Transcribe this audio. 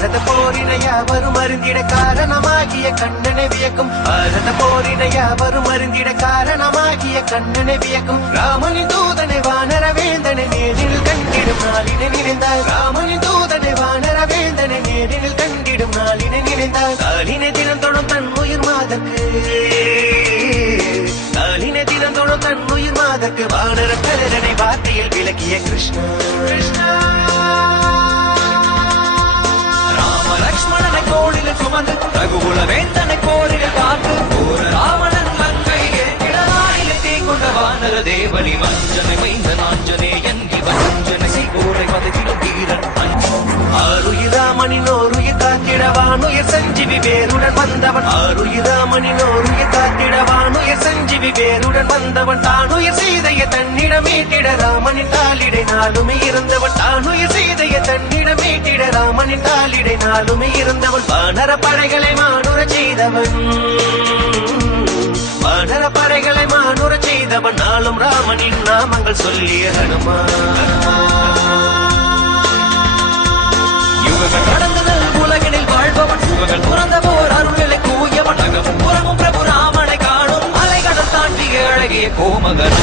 பாரத போரினை யாவரும் அறிந்திட காரணமாகிய கண்ணனை வியக்கும் பாரத போரினை யாவரும் அறிந்திட காரணமாகிய கண்ணனை வியக்கும் ராமனின் தூதனை வானர வேந்தனை நேரில் கண்டிடும் நாளினை நினைந்தார் ராமனின் தூதனை வானர வேந்தனை நேரில் கண்டிடும் நாளினை நினைந்தார் நாளினை தினம் தொடும் தன் உயிர் மாதற்கு நாளினை தினம் தொடும் தன் உயிர் மாதற்கு வானர கரனை வார்த்தையில் விளக்கிய கிருஷ்ணா கிருஷ்ணா லக்ஷ்மணனை கோடில் சுமந்து ரகுகுல வேந்தனை போரில் பார்த்து போர ராவணன் லங்கையே கிடவானிலே தீக்கொண்ட வானர தேவனி மஞ்சனை மைந்த நாஞ்சனேயன் இவன் அஞ்சனை செய்வோரை பதத்திலும் வீரன் ஆருயிராமனின் ஓருயிர் காத்திடவானுயர் சஞ்சீவி வேருடன் வந்தவன் ஆருயிராமனின் ஓருயிர் காத்திடவானுயர் சஞ்சீவி வேருடன் வந்தவன் தானுயர் செய்தைய தன்னிடம் மீட்டிட ராமனின் தாளிடை நாளுமே இருந்தவன் தானுயர் செய்தைய தன்னிடம் மீட்டிட ராமனின் தாளிடை நாளுமே இருந்தவன் வானர படைகளை மானுர செய்தவன் வானர படைகளை மானுர செய்தவன் நாளும் ராமனின் நாமங்கள் சொல்லிய ஹனுமான் யுகங்கள் கடந்தது உலகினில் வாழ்பவன் யுகங்கள் துறந்த போர் அருள்களை கூயவன் அகமும் புறமும் பிரபு ராமனை காணும் அலைகடல் தாண்டிய அழகிய கோமகன்